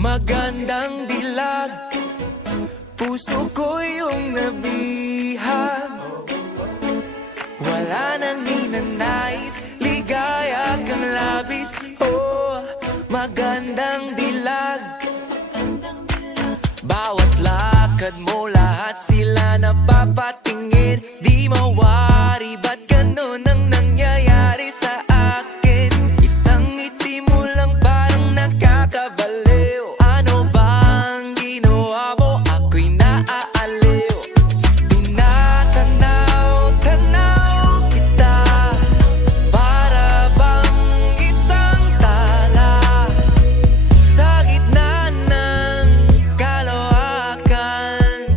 Magandang dilag, puso ko yung nabihag. Wala nang ninanais, ligaya kang labis. Oh, magandang dilag. Bawat lakad mo, lahat sila napapatingin. Di mawari, ba't ganun ang nangyayari sa akin? Isang ngiti mo lang parang nakakabaliw. Ano bang ginawa mo? Ako'y naaaliw. Tinatanaw-tanaw kita, para bang isang tala sa gitna ng kalawakan.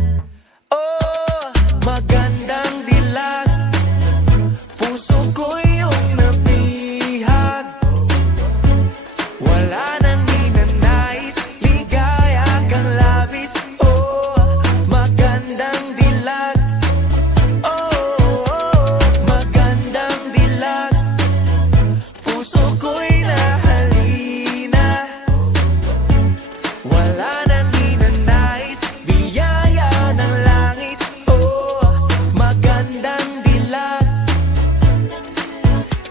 Oh, magandang dilag, puso ko yung nabihag. Wala nang ninanais, ligaya kang labis. Oh, magandang dilag. Oh, magandang dilag, puso ko'y nahalina. Wala nang ninanais, biyaya ng langit. Oh, magandang dilag.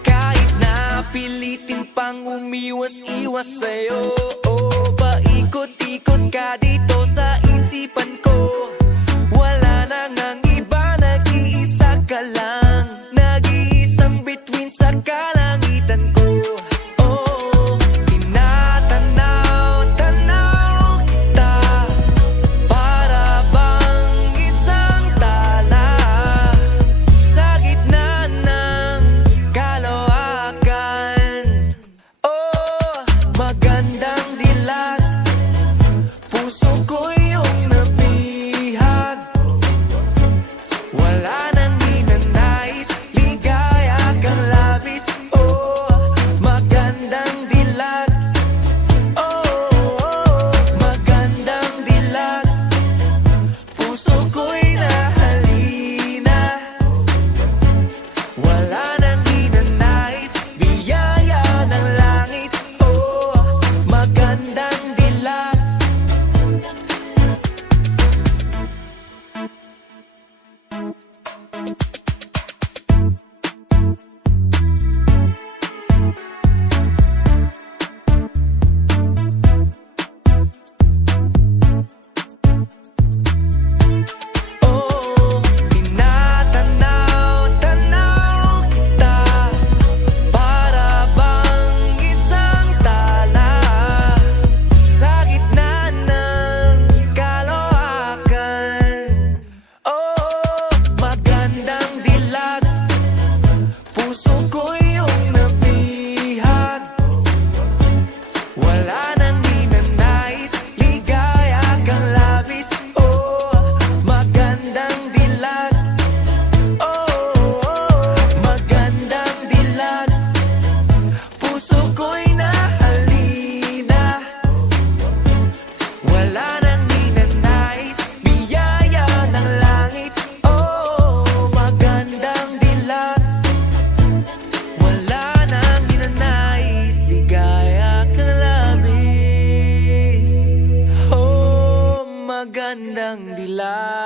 Kahit na pilitin pang umiwas-iwas sa'yo, oh, paikot-ikot ka dito sa isipan ko. Wala nang ang iba, nag-iisa ka lang, nag-iisang bituin sa kalangitan ko. Oh, tinatanaw-tanaw kita, para bang isang tala sa gitna ng kalawakan. Oh, magandang dilag, puso ko yung nabihag. Wala nang ninanais, ligaya kang labis. Oh, magandang dilag. Oh, magandang dilag, puso ko'y nahalina. Wala nang ninanais, biyaya ng langit. Oh, magandang dilag. Oh, tinatanaw-tanaw kita, para bang isang tala sa gitna ng kalawakan. Oh, magandang dilag, puso ko yung nabihag. Wala nang ninanais, ligaya kang labis. Oh, magandang dilag. Oh, magandang dilag, puso ko'y nahalina. Wala nang ninanais, biyaya ng langit. Oh, magandang dilag. Wala nang ninanais, ligaya kang labis. Oh, magandang dilag.